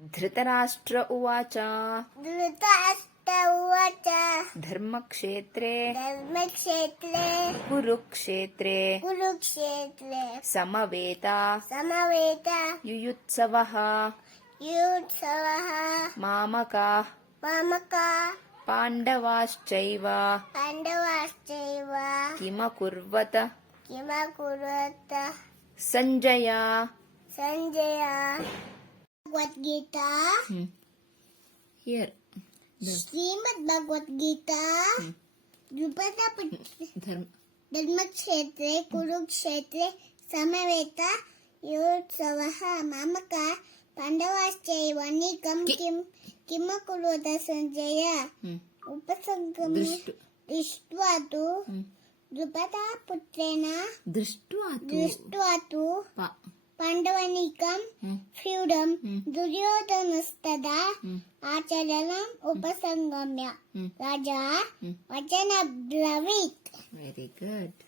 ಧೃತರಾಷ್ಟ್ರ ಉವಾಚ ಧೃತರಾಷ್ಟ್ರ ಉವಾಚ ಧರ್ಮಕ್ಷೇತ್ರೇ ಧರ್ಮಕ್ಷೇತ್ರೇ ಕುರುಕ್ಷೇತ್ರೇ ಕುರುಕ್ಷೇತ್ರೇ ಸಮವೇತ ಸಮವೇತ ಯುಯುತ್ಸವಃ ಯುತ್ಸವಃ ಮಾಮಕಾಃ ಮಾಮಕಾಃ ಪಾಂಡವಾಶ್ಚೈವ ಪಾಂಡವಾಶ್ಚೈವ ಕಿಮಕುರ್ವತ ಕಿಮಕುರ್ವತ ಸಂಜಯ ಸಂಜಯ ಭಗವದ್ಗೀತಾ ಹಿಯರ್ ಶ್ರೀಮದ್ ಭಗವದ್ಗೀತಾ ದ್ರುಪದ ಧರ್ಮಕ್ಷೇತ್ರೇ ಕುರುಕ್ಷೇತ್ರೇ ಸಮವೇತ ಯೋತ್ಸವಃ ಮಾಮಕ ಪಾಂಡವಾಶ್ಚೈವ ನಿಕಂ ಕಿಮಕುರ್ವತ ಸಂಜಯ ಉಪಸಂಗಮೆ ದೃಷ್ಟ್ವಾ ತು ದ್ರುಪದಪುತ್ರೇಣ ದೃಷ್ಟ್ವಾ ತು ಪಾಂಡವನಿಕಂ ಫ್ಯೂಡಂ ದುರ್ಯೋಧನಸ್ತದಾ ಆಚರಣಂ ಉಪಸಂಗಮ್ಯ ರಾಜ ವಚನ ಬ್ರವೀತ್. Very good.